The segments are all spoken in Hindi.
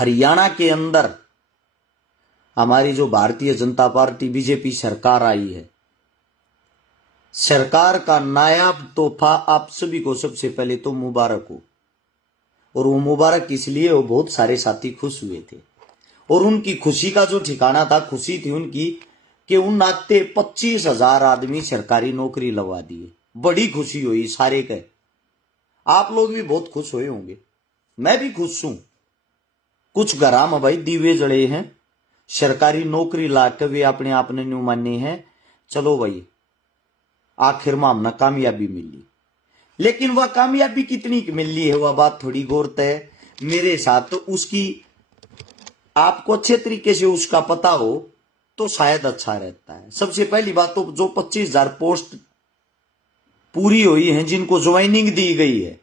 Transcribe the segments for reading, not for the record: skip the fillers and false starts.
हरियाणा के अंदर हमारी जो भारतीय जनता पार्टी बीजेपी सरकार आई है, सरकार का नायाब तोहफा आप सभी को सबसे पहले तो मुबारक हो। और वो मुबारक इसलिए हो, बहुत सारे साथी खुश हुए थे और उनकी खुशी का जो ठिकाना था, खुशी थी उनकी कि उन नाते 25,000 आदमी सरकारी नौकरी लगवा दिए। बड़ी खुशी हुई सारे के। आप लोग भी बहुत खुश हुए होंगे, मैं भी खुश हूं। कुछ घरा में भाई दीवे जड़े हैं, सरकारी नौकरी लाकर वे अपने आप ने न्यू माने हैं, चलो भाई आखिर में हमने कामयाबी मिली। लेकिन वह कामयाबी कितनी मिली है वह बात थोड़ी गौर है मेरे साथ, तो उसकी आपको अच्छे तरीके से उसका पता हो तो शायद अच्छा रहता है। सबसे पहली बात तो जो 25,000 पोस्ट पूरी हुई हैं, जिनको ज्वाइनिंग दी गई है,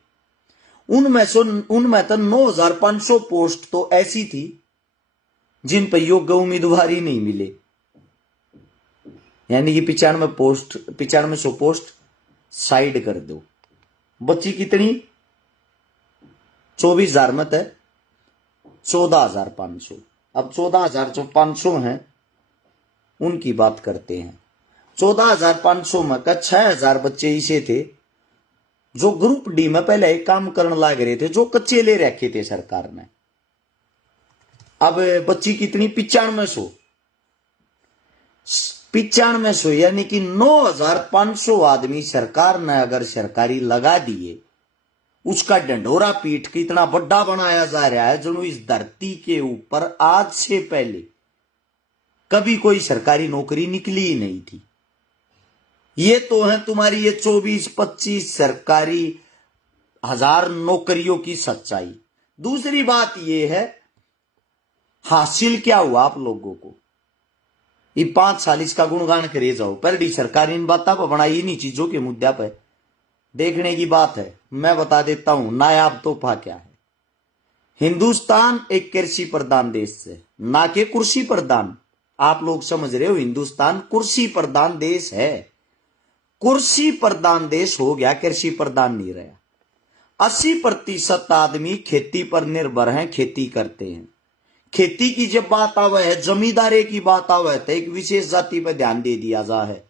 उनमें तो 9,500 पोस्ट तो ऐसी थी जिन पर योग्य उम्मीदवार ही नहीं मिले। यानी कि 9500 पोस्ट साइड कर दो, बची कितनी? 24,000 मत है 14,500। अब 14,500 हैं, उनकी बात करते हैं। 14,500 में का 6,000 बच्चे ऐसे थे जो ग्रुप डी में पहले एक काम करने लग रहे थे, जो कच्चे ले रखे थे सरकार ने। अब बच्ची कितनी? 9500 यानी कि 9,500 आदमी सरकार ने अगर सरकारी लगा दिए, उसका डंडोरा पीट के इतना बड़ा बनाया जा रहा है जो इस धरती के ऊपर आज से पहले कभी कोई सरकारी नौकरी निकली ही नहीं थी। ये तो है तुम्हारी ये 24-25 सरकारी 1,000 नौकरियों की सच्चाई। दूसरी बात ये है, हासिल क्या हुआ आप लोगों को? ये 5 साल इसका गुणगान करे जाओ, पर सरकार इन बातों पर बनाई इन्हीं चीजों के मुद्दे पर देखने की बात है। मैं बता देता हूं नायाब तोहफा क्या है। हिंदुस्तान एक कृषि प्रधान देश है, ना कि कुर्सी प्रधान। आप लोग समझ रहे हो, हिंदुस्तान कुर्सी प्रधान देश है। कुर्सी प्रधान देश हो गया, कृषि प्रधान नहीं रहा। 80% आदमी खेती पर निर्भर हैं, खेती करते हैं। खेती की जब बात आवे है, जमींदारी की बात आवे तो एक विशेष जाति पर ध्यान दे दिया जा है।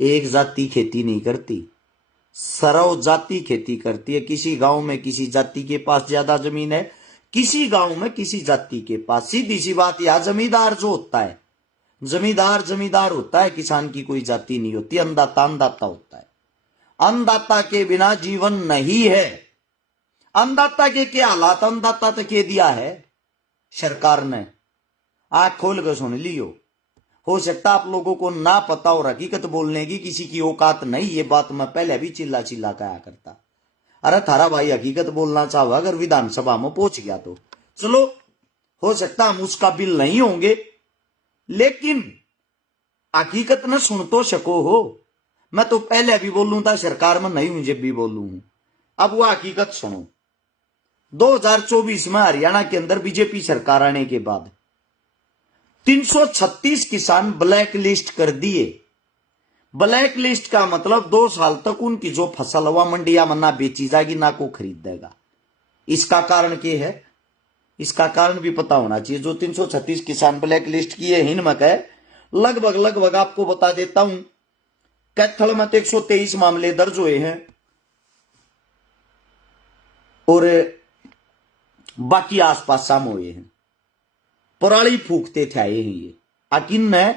एक जाति खेती नहीं करती, सर्व जाति खेती करती है। किसी गांव में किसी जाति के पास ज्यादा जमीन है, किसी गांव में किसी जाति के पास। सीधी सी बात, यह जमींदार जो होता है, जमींदार होता है, किसान की कोई जाति नहीं होती। अन्नदाता होता है। अन्नदाता के बिना जीवन नहीं है। अन्नदाता के क्या हालात अन्नदाता तक के दिया है सरकार ने, आंख खोल कर सुन लियो। हो सकता आप लोगों को ना पता और हकीकत बोलने की किसी की औकात नहीं, ये बात मैं पहले भी चिल्ला कहा करता। अरे थारा भाई हकीकत बोलना चाहो, अगर विधानसभा में पहुंच गया तो चलो, हो सकता हम उसका बिल नहीं होंगे, लेकिन हकीकत न सुन तो सको हो। मैं तो पहले भी बोलूं था, सरकार में नहीं हूं जब भी बोलूं हूं। अब वो हकीकत सुनो। 2024 में हरियाणा के अंदर बीजेपी सरकार आने के बाद 336 किसान ब्लैक लिस्ट कर दिए। ब्लैक लिस्ट का मतलब 2 साल तक उनकी जो फसल हुआ मंडिया में ना बेची जाएगी, ना को खरीदेगा। इसका कारण क्या है? इसका कारण भी पता होना चाहिए। जो 336 किसान ब्लैक लिस्ट किए हिनमक है, लगभग आपको बता देता हूं, कैथल में 123 मामले दर्ज हुए हैं और बाकी आसपास शाम हुए हैं। पराली फूकते थे आए हैं ये, अकिन ने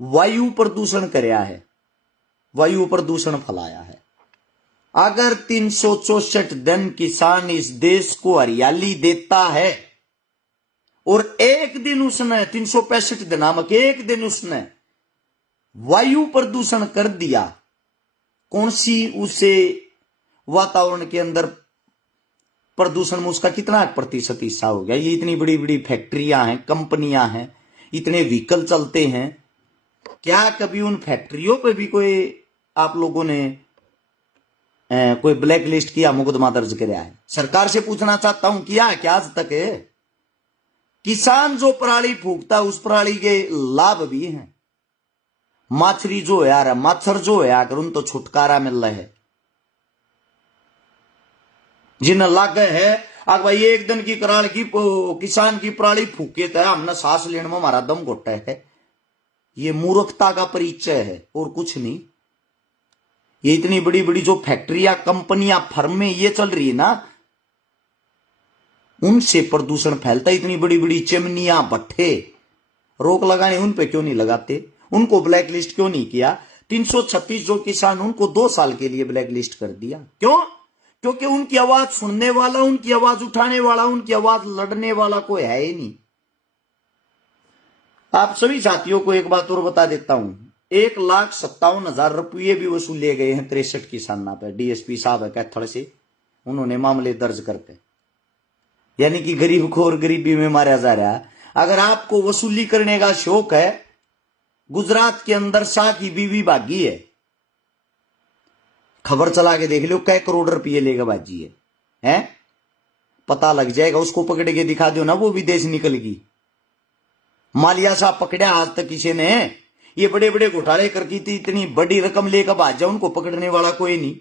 वायु प्रदूषण कराया है, वायु प्रदूषण फैलाया है। अगर 364 दिन किसान इस देश को हरियाली देता है और एक दिन उसने 365 दिन नामक एक दिन उसने वायु प्रदूषण कर दिया, कौन सी उसे वातावरण के अंदर प्रदूषण में उसका कितना प्रतिशत हिस्सा हो गया? ये इतनी बड़ी बड़ी फैक्ट्रियां हैं, कंपनियां हैं, इतने व्हीकल चलते हैं, क्या कभी उन फैक्ट्रियों पे भी कोई आप लोगों ने कोई ब्लैक लिस्ट किया, मुकदमा दर्ज कराया है? सरकार से पूछना चाहता हूं, किया है क्या आज तक? है किसान जो पराली फूकता उस पराली के लाभ भी हैं। माछरी जो है यार, मच्छर जो है अगर उन तो छुटकारा मिल रहा है, जिन्हें लागे है आग भाई एक दिन की कराल की किसान की पराली फूके तो हमने सांस लेने में हमारा दम घोटा है। ये मूर्खता का परिचय है और कुछ नहीं। ये इतनी बड़ी बड़ी जो फैक्ट्रियां, कंपनियां, फर्में ये चल रही है ना, उनसे प्रदूषण फैलता है। इतनी बड़ी बड़ी चिमनियां, भट्ठे, रोक लगाने उन पे क्यों नहीं लगाते? उनको ब्लैक लिस्ट क्यों नहीं किया? 336 जो किसान, उनको 2 साल के लिए ब्लैक लिस्ट कर दिया। क्यों? क्योंकि उनकी आवाज सुनने वाला, उनकी आवाज उठाने वाला, उनकी आवाज लड़ने वाला कोई है ही नहीं। आप सभी साथियों को एक बात और बता देता हूं, 1,57,000 रुपये भी वसूल ले गए हैं 63 किसानों पर। डीएसपी साहब है कैथल से, उन्होंने मामले दर्ज करते, यानी कि गरीब को और गरीबी में मारा जा रहा है। अगर आपको वसूली करने का शौक है, गुजरात के अंदर शाह की बीवी भागी है, खबर चला के देख लो कै करोड़ रुपये लेगा बाजी है, पता लग जाएगा। उसको पकड़ के दिखा दो ना, वो विदेश निकल गई। मालिया साहब पकड़ा आज तक किसी ने? ये बड़े बड़े घोटाले करके थी, इतनी बड़ी रकम लेकर भाज जाओ, उनको पकड़ने वाला कोई नहीं।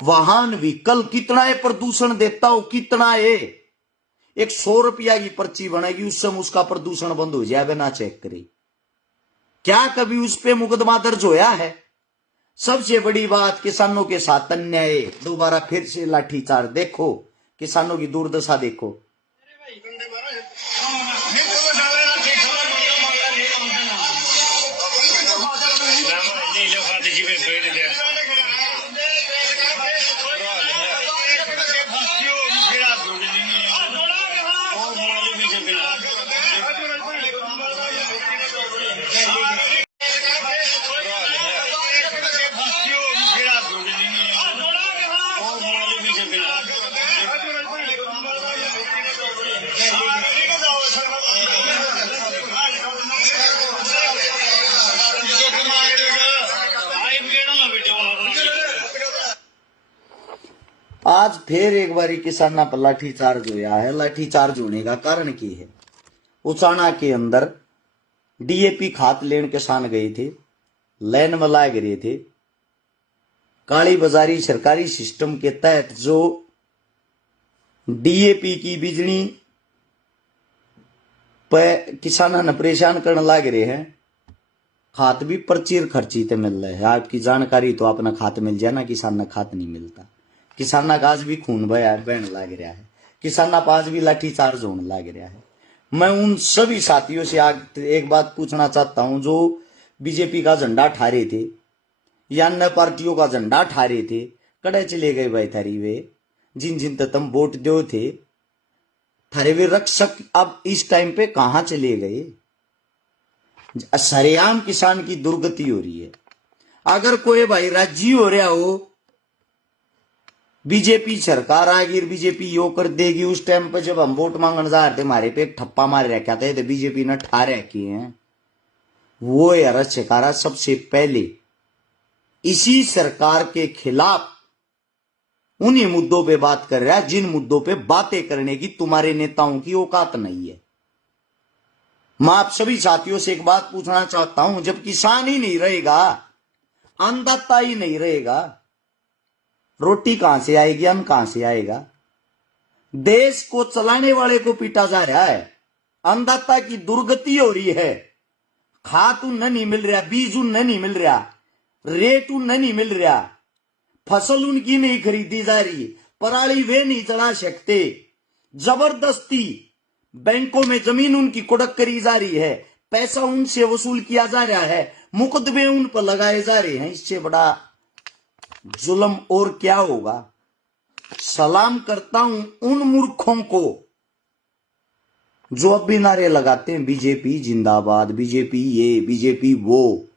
वाहन व्हीकल कितना है प्रदूषण देता हो, कितना है? एक 100 रुपया की पर्ची बनेगी, उस समय उसका प्रदूषण बंद हो जाए बिना चेक करे। क्या कभी उस पे मुकदमा दर्ज होया है? सबसे बड़ी बात, किसानों के साथ अन्याय। दोबारा फिर से लाठीचार्ज। देखो किसानों की दुर्दशा देखो। आज फिर एक बारी किसाना पर लाठीचार्ज होया है। लाठीचार्ज होने का कारण की है? उचाना के अंदर डीएपी खाद लेन किसान गए थे, लाइन में लाग रहे थे। काली बाजारी सरकारी सिस्टम के तहत जो डीएपी की बिजली पे किसान ने परेशान करने लाग रहे हैं। खाद भी पर्ची खर्ची ते मिल रहा है। आपकी जानकारी तो अपना खाद मिल जाए ना, किसान ने खाद नहीं मिलता। किसाना का आज भी खून बहन लाग रहा है, किसाना पास भी लाठीचार्ज होने लग रहा है। मैं उन सभी साथियों से आज एक बात पूछना चाहता हूं जो बीजेपी का झंडा ठा रहे थे या अन्य पार्टियों का झंडा ठा रहे थे, कड़े चले गए भाई थारी वे? जिन जिन तक तुम वोट दो थे, थारे वे रक्षक अब इस टाइम पे कहां चले गए? सरेआम किसान की दुर्गति हो रही है। अगर कोई भाई राजी हो रहा हो बीजेपी सरकार आएगी, बीजेपी यो कर देगी, उस टाइम पर जब हम वोट मांगने जा रहे थे, हमारे पे एक ठप्पा मार रखा था, तो बीजेपी ने ठा रखे हैं, वो यार सरकार सबसे पहले इसी सरकार के खिलाफ उन्हीं मुद्दों पे बात कर रहा है जिन मुद्दों पे बातें करने की तुम्हारे नेताओं की औकात नहीं है। मैं आप सभी साथियों से एक बात पूछना चाहता हूं, जब किसान ही नहीं रहेगा, अन्नदाता ही नहीं रहेगा, रोटी कहां से आएगी, अन्न कहां से आएगा? देश को चलाने वाले को पीटा जा रहा है, अन्नदाता की दुर्गति हो रही है। खाद उन्हें नहीं मिल रहा, बीज उन्हें नहीं मिल रहा, रेट उन्हें नहीं मिल रहा, फसल उनकी नहीं खरीदी जा रही, पराली वे नहीं चला सकते, जबरदस्ती बैंकों में जमीन उनकी कुड़क करी जा रही है, पैसा उनसे वसूल किया जा रहा है, मुकदमे उन पर लगाए जा रहे हैं। इससे बड़ा जुल्म और क्या होगा? सलाम करता हूं उन मूर्खों को जो अब भी नारे लगाते हैं बीजेपी जिंदाबाद, बीजेपी ये, बीजेपी वो।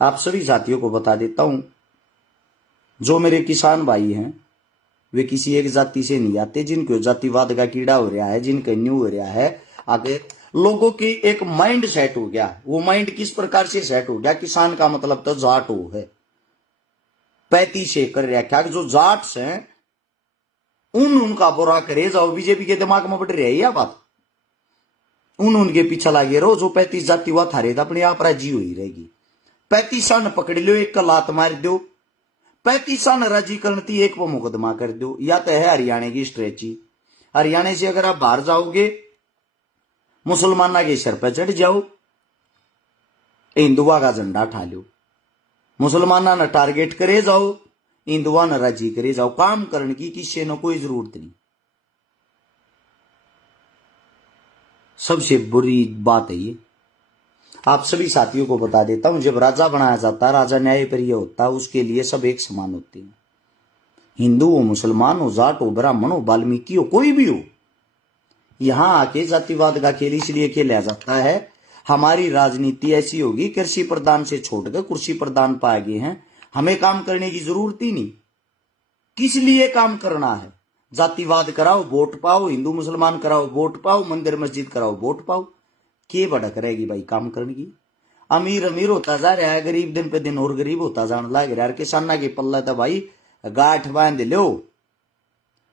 आप सभी साथियों को बता देता हूं, जो मेरे किसान भाई हैं वे किसी एक जाति से नहीं आते। जिनको जातिवाद का कीड़ा हो रहा है, जिनका न्यू हो रहा है, आगे लोगों की एक माइंड सेट हो गया। वो माइंड किस प्रकार से सेट हो गया? किसान का मतलब तो जाट हो है, 35 कर रखा कि जो जाट्स हैं उनका बुरा करे जाओ। बीजेपी के दिमाग में बढ़ रही है बात, उनके पीछे लागे रहो। जो 35 जाति हुआ थारे तो अपने आप राजी हुई रहेगी। 35 सन पकड़ लो, एक लात मार दो, 35 नाराजीकरण थी, एक पर मुकदमा कर दो। या तो है हरियाणा की स्ट्रेची, हरियाणा से अगर आप बाहर जाओगे मुसलमाना के सर पर चढ़ जाओ, हिंदुआ का झंडा ठा लो, मुसलमाना ने टारगेट करे जाओ, हिंदुआ ने राजी करे जाओ। काम करने की किसी ने कोई जरूरत नहीं। सबसे बुरी बात है ये। आप सभी साथियों को बता देता हूं, जब राजा बनाया जाता है, राजा न्यायप्रिय होता है, उसके लिए सब एक समान होते हैं। हिंदू हो, मुसलमान हो, जाट हो, ब्राह्मण हो, वाल्मीकि हो, कोई भी हो। यहां आके जातिवाद का खेल इसलिए खेला जाता है, हमारी राजनीति ऐसी होगी, कृषि प्रधान से छोड़कर कुर्सी प्रधान पा गए हैं, हमें काम करने की जरूरत ही नहीं। किस लिए काम करना है? जातिवाद कराओ, वोट पाओ, हिंदू मुसलमान कराओ, वोट पाओ, मंदिर मस्जिद कराओ, वोट पाओ। के भड़क रहेगी भाई काम करने की? अमीर अमीर होता जा रहा है, गरीब दिन पे दिन और गरीब होता जाने लग रहा है। किसाना के पल्ला था भाई गांठ बांध लो,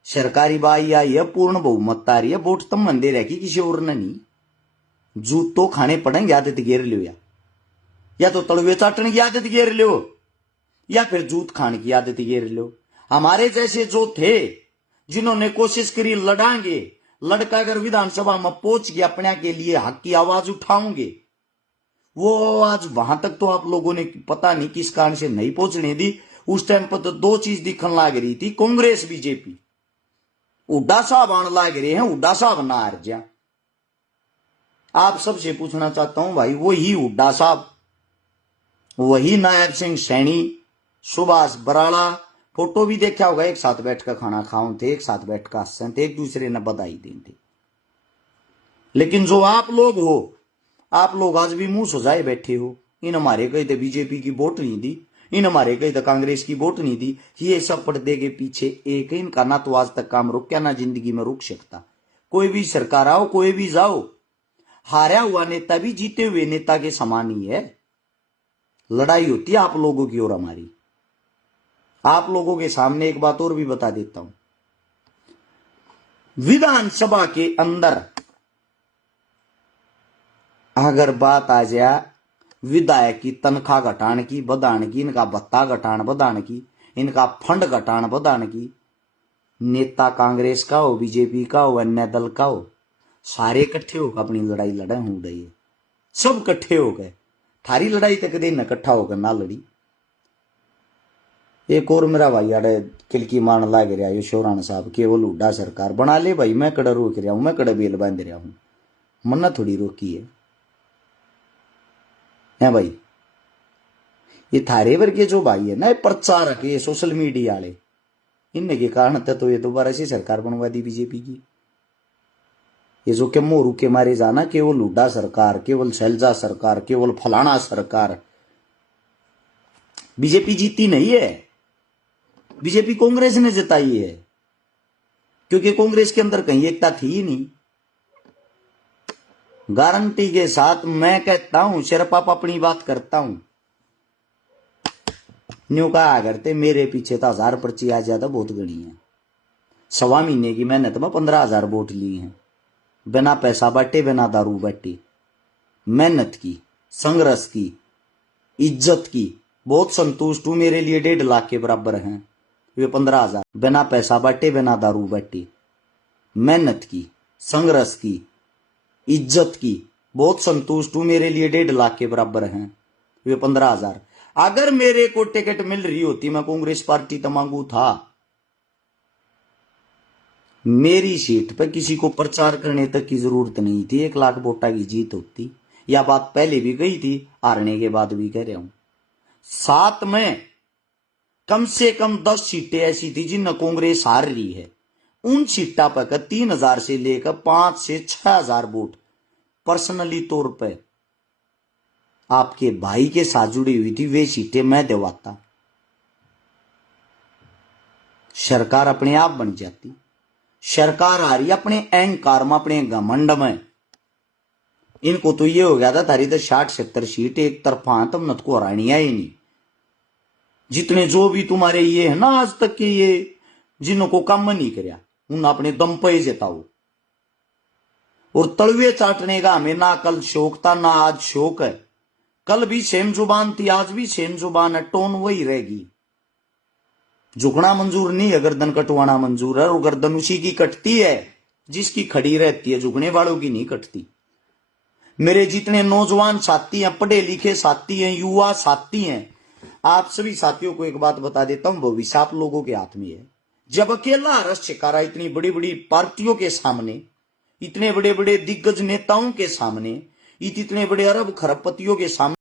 सरकारी बाई आई है, पूर्ण बहुमत आ रही है, वोट तुम मंदिर है कि किसी और ने नहीं। जूत तो खाने पड़ेंगे, आदत गेर लो, या तो तड़वे चाटने की आदत गेर लो, या फिर जूत खाने की आदत गेर लो। हमारे जैसे जो थे, जिन्होंने कोशिश करी लड़ांगे, लड़का अगर विधानसभा में पहुंच गया, अपने के लिए हक की आवाज उठाओगे, वो आवाज वहां तक तो आप लोगों ने पता नहीं किस कारण से नहीं पहुंचने दी। उस टाइम पर तो दो चीज दिखने लग रही थी, कांग्रेस बीजेपी। हुड्डा साहब आने लग रहे हैं, हुड्डा साहब ना हार जा। आप सबसे पूछना चाहता हूं भाई, वही हुड्डा साहब, वही नायब सिंह सैनी, सुभाष बराड़ा, फोटो भी देखा होगा, एक साथ बैठ कर खाना खाओ थे, एक साथ बैठ कर हंसे थे, एक दूसरे ने बधाई दी थी। लेकिन जो आप लोग हो, आप लोग आज भी मुंह सजाए बैठे हो। इन हमारे कहीं तो बीजेपी की वोट नहीं दी, इन हमारे कहीं तो कांग्रेस की वोट नहीं दी। ये सब पर्दे के पीछे एक इनका ना तो आज तक काम रुक क्या, ना जिंदगी में रुक सकता। कोई भी सरकार आओ, कोई भी जाओ, हारा हुआ नेता भी जीते हुए नेता के समान ही है। लड़ाई होती है आप लोगों की और हमारी। आप लोगों के सामने एक बात और भी बता देता हूं, विधानसभा के अंदर अगर बात आ जाए विधायक की तनख्वाह घटाने की, बढ़ाने की, इनका भत्ता घटाने बढ़ाने की, इनका फंड घटाने बढ़ाने की, नेता कांग्रेस का हो, बीजेपी का हो, अन्य दल का हो, सारे इकट्ठे होकर अपनी लड़ाई लड़े हो रही है। सब इकट्ठे हो गए, थारी लड़ाई तक दिन इकट्ठा होकर ना लड़ी। एक और मेरा भाई अरे किलकी मारने लग रहा है शोराना साहब, केवल हुड्डा सरकार बना ले भाई, मैं कड़ा रोक रहा हूं, मैं कड़ा बेल बांध रहा हूं, मन्ना थोड़ी रोकी है भाई। ये थारे वर्गे जो भाई है ना, प्रचारक, ये सोशल मीडिया वाले, इनके कारण तो ये दोबारा से सरकार बनवा दी बीजेपी की। ये जो के मोरू के मारे जाना, केवल हुड्डा सरकार, केवल शैलजा सरकार, केवल फलाना सरकार, बीजेपी जीती नहीं है, बीजेपी कांग्रेस ने जिताई है, क्योंकि कांग्रेस के अंदर कहीं एकता थी ही नहीं। गारंटी के साथ मैं कहता हूं, सिर्फ आप अपनी बात करता हूं, न्यू कहा करते मेरे पीछे तो 1000 पर्ची आ जाता बहुत गणी है। 1.25 महीने की मेहनत में 15,000 वोट लिए हैं, बिना पैसा बांटे, बिना दारू बांटे, मेहनत की, संघर्ष की, इज्जत की, बहुत संतुष्ट हूं। मेरे लिए 1.5 लाख के बराबर हैं वे 15,000, बिना पैसा बांटे, बिना दारू बांटे, मेहनत की, संघर्ष की, इज्जत की, बहुत संतुष्ट हूं। मेरे लिए 1.5 लाख के बराबर हैं वे 15,000। अगर मेरे को टिकट मिल रही होती, मैं कांग्रेस पार्टी तो मांगू था, मेरी सीट पर किसी को प्रचार करने तक की जरूरत नहीं थी, 1 लाख वोटा की जीत होती। यह बात पहले भी कही थी, हारने के बाद भी कह रहा हूं। 7 में कम से कम 10 सीटें ऐसी थी जिनमें कांग्रेस हार रही है। उन सीटा पर 3,000 से लेकर 5 से 6,000 वोट पर्सनली तौर पर आपके भाई के साथ जुड़ी हुई थी, वे सीटें मैं दिलवाता, सरकार अपने आप बन जाती। सरकार आ रही अपने अहंकार में, अपने घमंड में। इनको तो ये हो गया था, थारी तो 60-70 सीट एक तरफा, तुमने को हरानी ही नहीं। जितने जो भी तुम्हारे ये है ना आज तक के, ये जिनको काम नहीं कराया, उन अपने दम पे जिताओ। और तलवे चाटने का हमें ना कल शौक था, ना आज शौक है। कल भी सेम जुबान थी, आज भी सेम जुबान है, टोन वही रहेगी। झुकना मंजूर नहीं है, गर्दन कटवाना मंजूर है। और गर्दन उसी की कटती है जिसकी खड़ी रहती है, झुकने वालों की नहीं कटती। मेरे जितने नौजवान साथी हैं, पढ़े लिखे साथी हैं, युवा साथी हैं, आप सभी साथियों को एक बात बता देता हूं, भविष्य आप लोगों के हाथ में है। जब अकेला रस छिकारा इतनी बड़ी बड़ी पार्टियों के सामने, इतने बड़े बड़े दिग्गज नेताओं के सामने, इतने बड़े अरब खरबपतियों के सामने